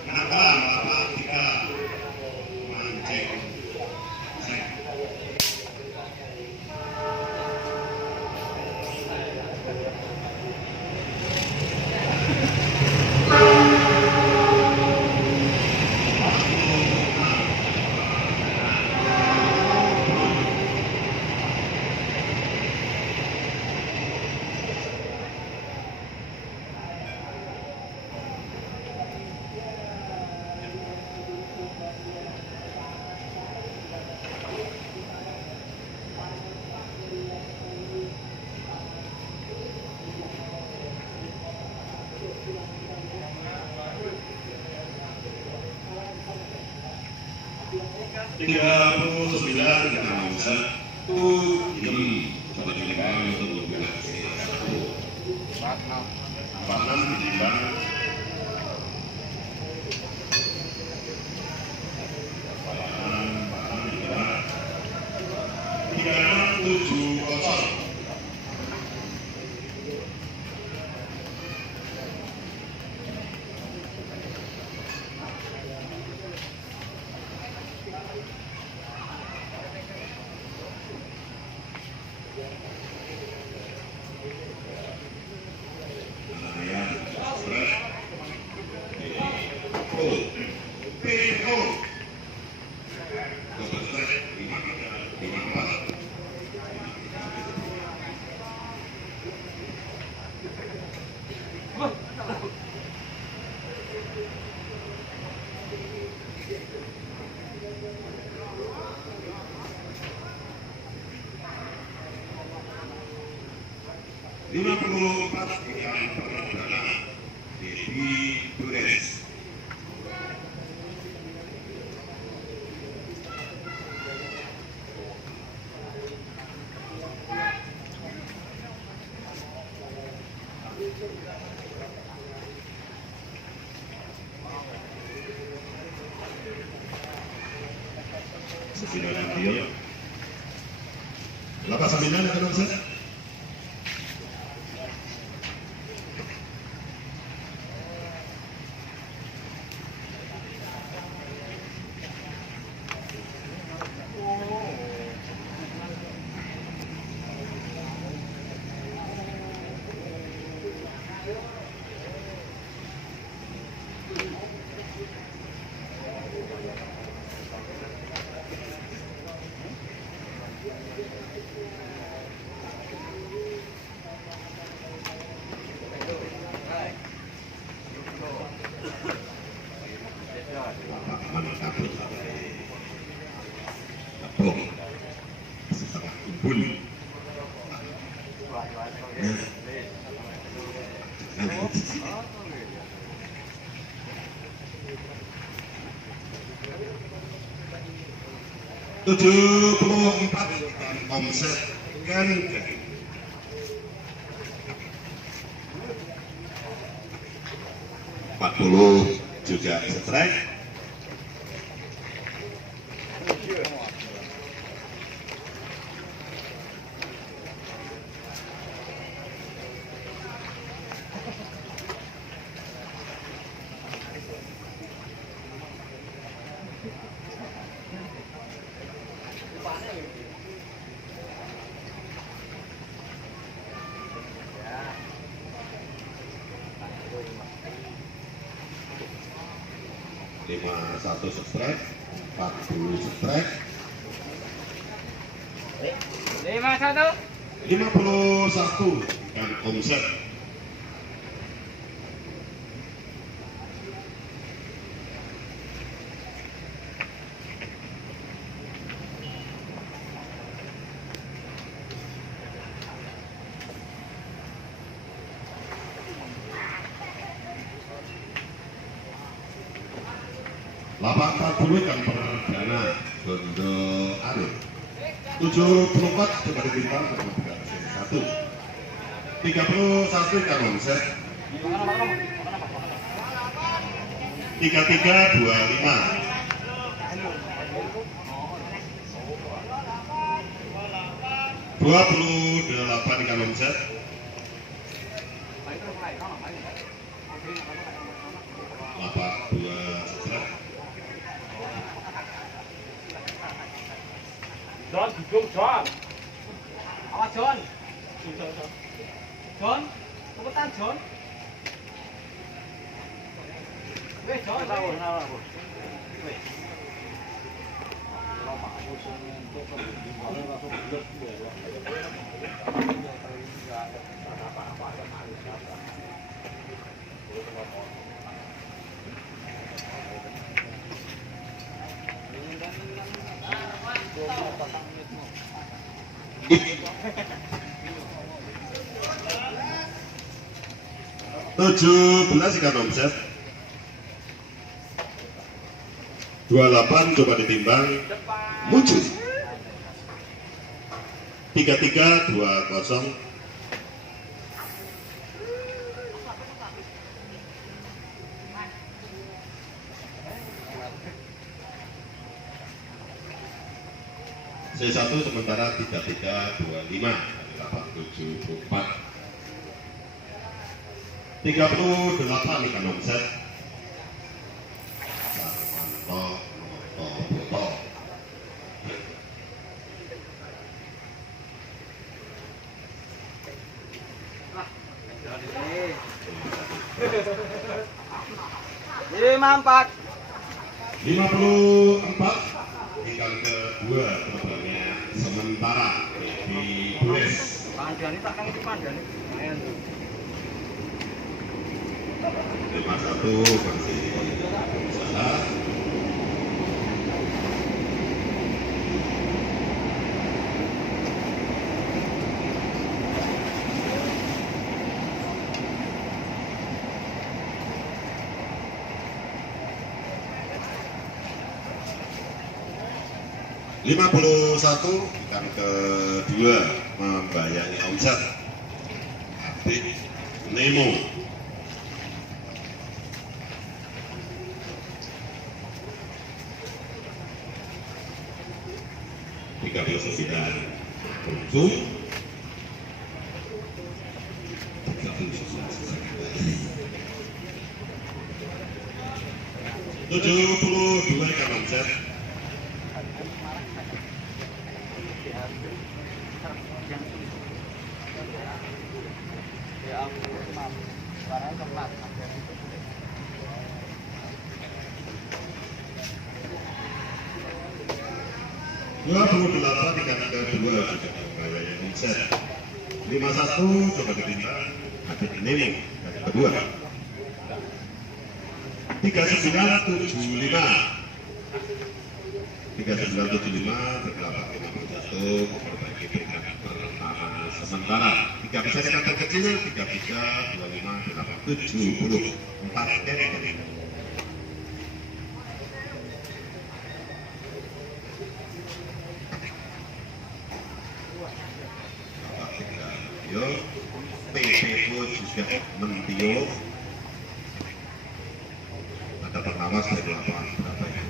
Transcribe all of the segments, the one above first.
Kenapa Bapak kita mancing? Tiga puluh sembilan dengan satu coba dilihat untuk empat enam ditimbang tiga enam tujuh kosong. Lima puluh empat yang perdana Devi Dures. Sembilan dia. 89 kan Ustaz? Tujuh puluh empat omset ganteng. 40 juga strike. Satu strike, 40 strike, 51 dan omset. Lapak 40 yang perdana Bondo Arif 74 coba ditimbang untuk 1 31 kan omset 3325 28 kan omset Lapak 2 seret. John, duduk John. Awas John. John, cepetan John. Weh John, Tujuh belas ikan omset 28 coba ditimbang muncul 33 20. C1 sementara 33 25 dari lapak 74 38 ikan omset Sarmanto Noto. Mampat. 54 ikan kedua terbangnya sementara di Bures. Panjani tak kang itu panjani. 51 masih usaha. Satu ikan kedua membayangi omset Abik Nemo. Tiga puluh sembilan Bungsu. 72 ikan omset dua puluh delapan ikan kedua sudah membayar omset 51 coba ditimbang Abik Nemo ikan kedua 3975 berkelapa 51 memperbaiki peringkat pertama sementara 3 besar ikan terkecil 33 25 8 70 4 ekor. PPO juga Mentio ada pengawas dari lapangan berapa ya?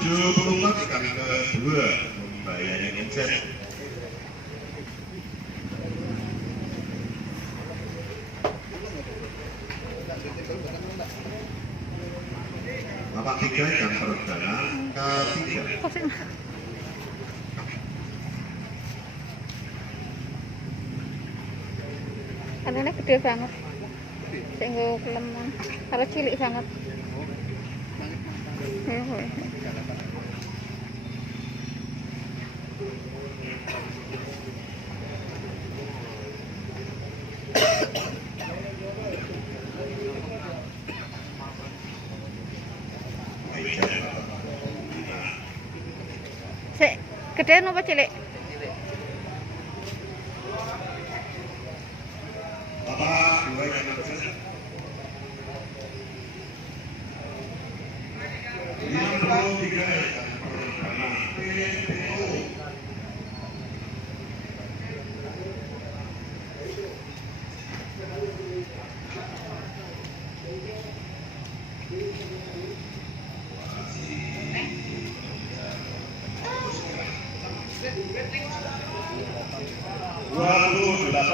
74 ikan kedua membayarnya omset lapak 3 ikan perdana ketiga. Karena gede banget, sehingga kelemah, kalau cilik banget. Sik, gede apa cilik? Bapak, dua ikan omset 53 ikan perdana PPO.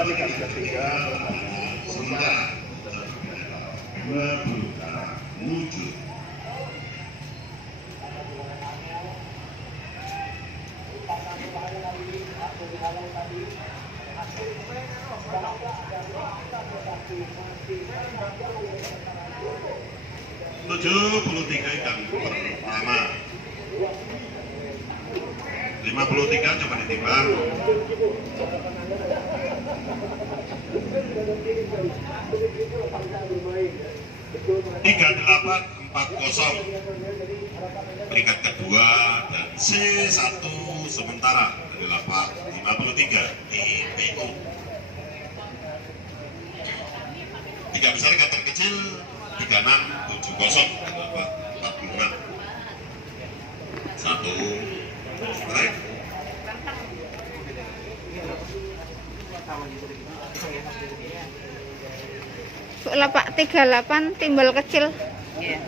pertandingan ketiga sementara 20 muncul. Tujuh puluh tiga ikan pertama, 53 coba ditimbang. Tiga 840 peringkat kedua dan C1 sementara dari lapak 53 IPO. Tiga besar ikan terkecil 3670 dari lapak 46. Satu strike. Lapak 38 timbal kecil. Iya.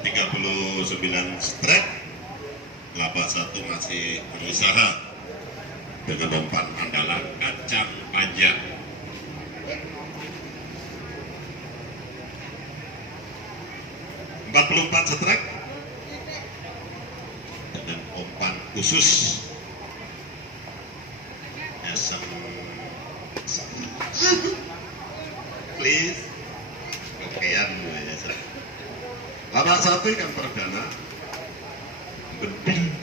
Tiga 39 strike. Lapak satu masih berusaha dengan umpan andalan kacang panjang. 44 strike dengan umpan khusus SM please kekean ya. Lapak satu ikan perdana bedil.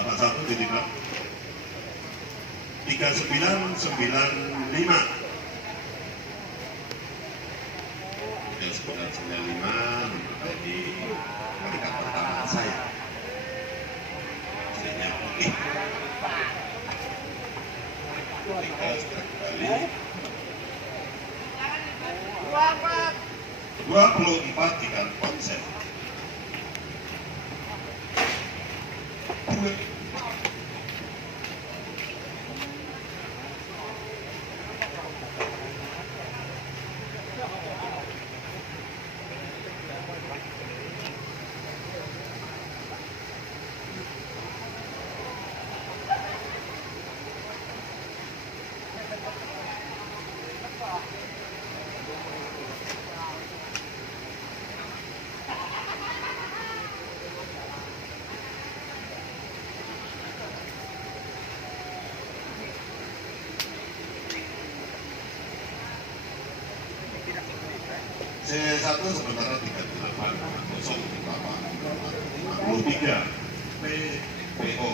Lapak satu ditimbang 3995. 3995 menjadi peringkat pertama saya. Hasilnya putih. Tiga kali 24 ikan konsep. C1 sementara 38 53 PPO.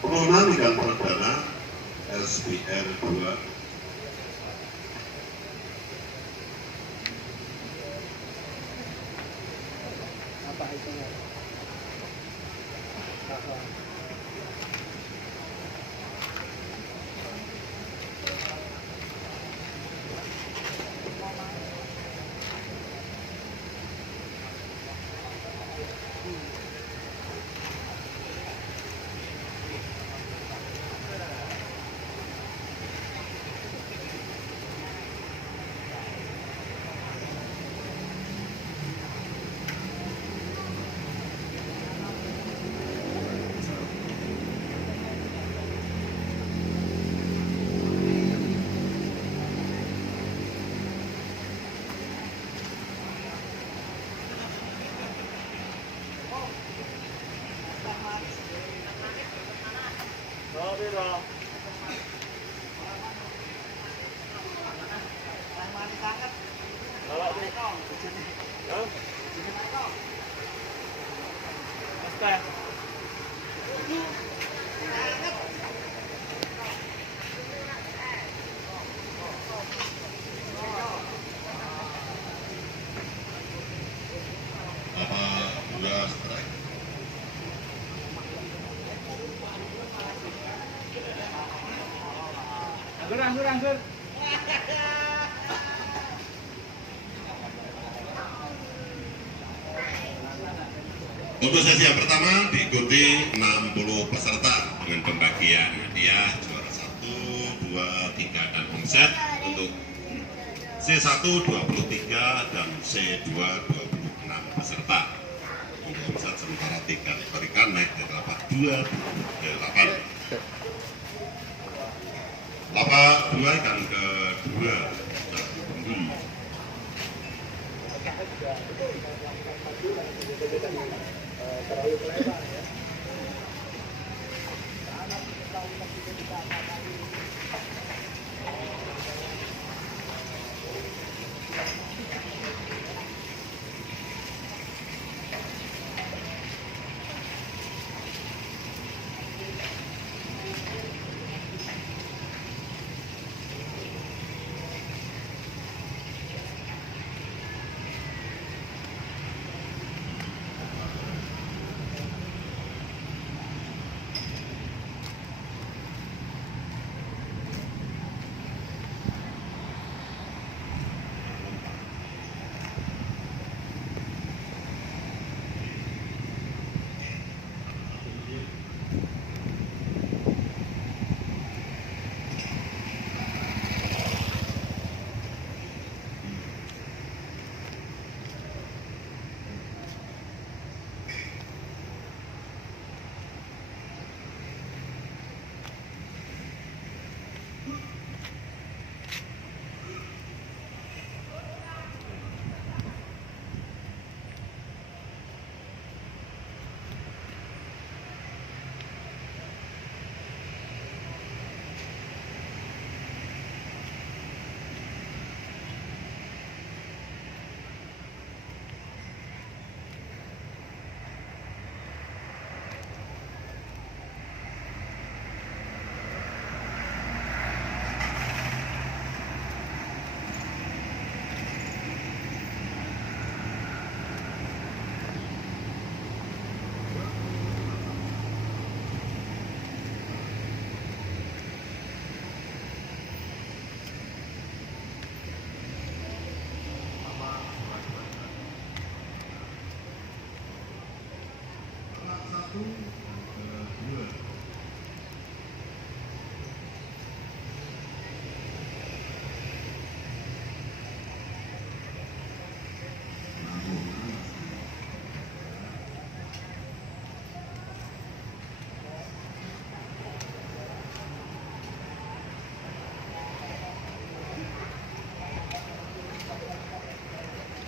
Corona tidak perdana SPR 2 Apa itu? Kalau dua strike. Anggur. Untuk sesi yang pertama diikuti 60 peserta dengan pembagian hadiah juara 1, 2, 3 dan omset. Untuk C1 23 dan C2 26 peserta. Untuk omset sementara 3 diberikan naik dari lapak 2 ke 8. Lapak 2 ikan kedua. Terlalu lebar ya.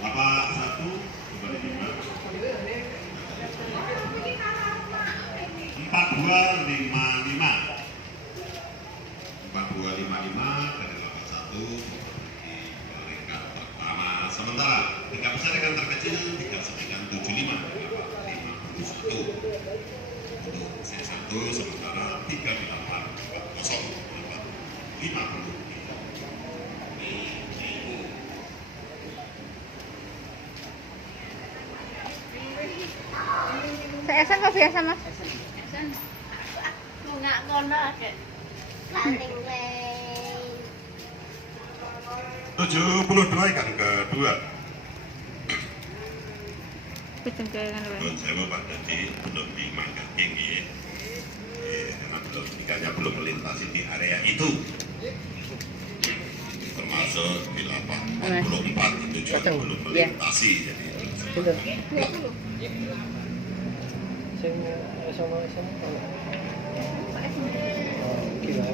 Lapak 1 kembali dibuat 4255 dari lapak 1 diberikan pertama sementara 3 besar ikan terkecil dikasihkan 75 lapak 51 untuk C1 sementara 3 di lapak 40 lapak 50. Saya kok biasa mas? Nggak kono ada saling leng 72 ikan kedua. Kecengkelan Buat saya Pak jadi belum dimangkat tinggi karena belum ikannya belum melintasi di area itu. Termasuk di lapak 44 itu juga belum melintasi jadi. Sing sama kira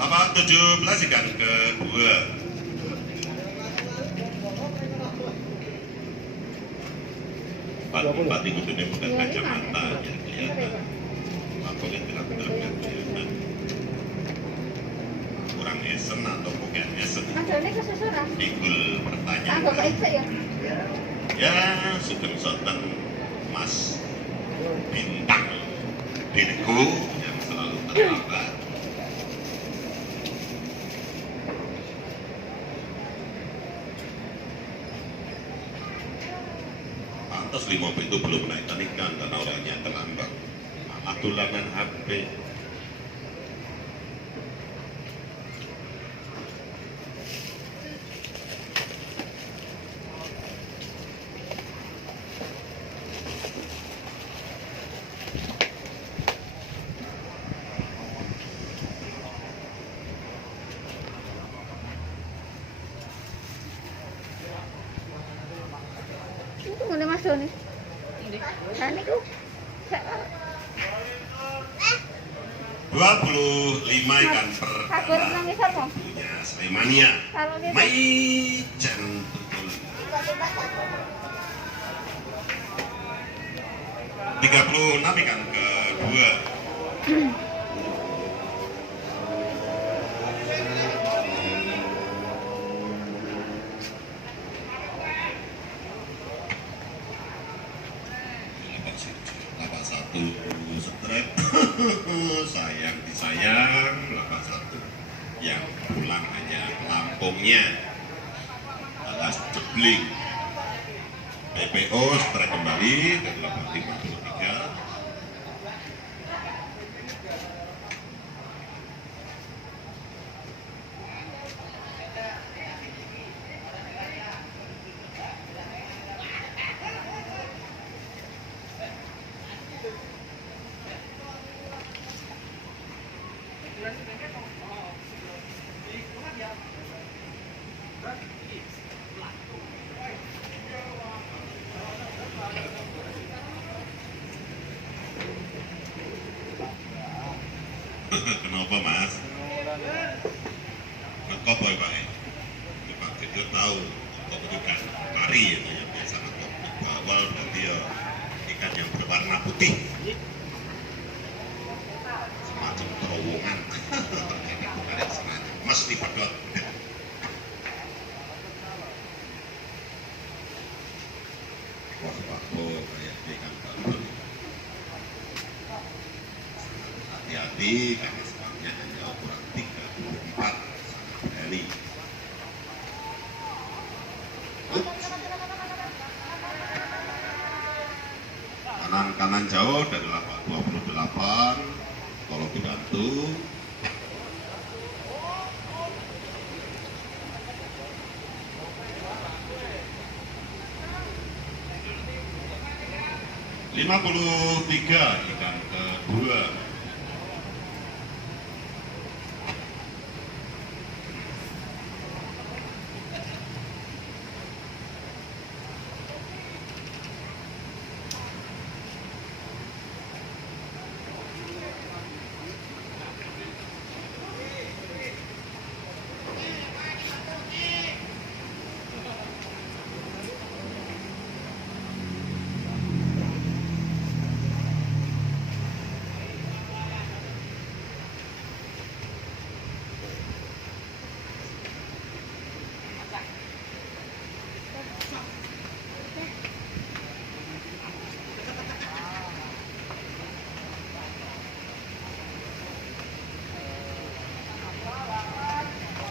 Lapak 17 ikan kedua. Empat ini bukan kacamata yang kelihatan. Apa yang dilakukan kelihatan. Kurang Esen atau bukan Esen? Adone kesusuran. Ikul Anggo pertanyaan. keicek ya. Ya, sugeng-soten Mas Bintang diriku yang selalu terlambat. Pantas 5 itu belum naik tanikan karena orangnya terlambat. Malah tulanan HP. Itu ngene Mas Doni. Lah niku. 25 ikan Sakur per nang ngisor kok. punya Slemania. Kalau gitu. Maijan betul. 36 ikan kedua. Lapak satu strep. Sayang disayang. Lapak satu yang pulang hanya lampungnya alas jebling. PPO strek kembali ke 853. Kenapa Mas? Ngekop ya Pak? Pak Gede tahu kok itu kan kari itu yang biasa ngekop. Bawal berarti ya ikan yang berwarna putih. Semacam terowongan. Ini bukan yang sengaja. Mas dipedot. Wah, kayak ikan bakul. Hati-hati karena sebabnya hanya ukuran 34 sangat berani. Kanan jauh dari lapak 28, tolong dibantu. (53) ikan kedua.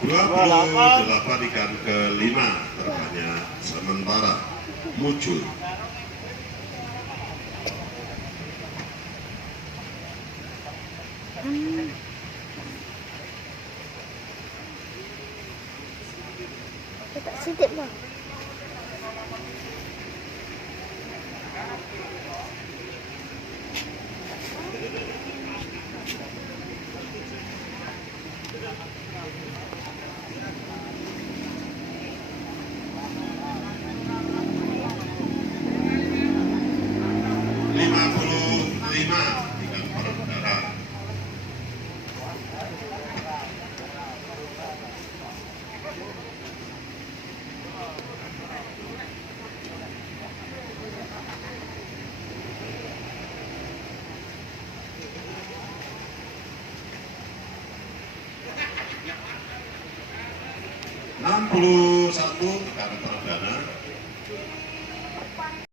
(28) ikan kelima terbanyak sementara muncul. Tak sedap bang. 61 tekan perdana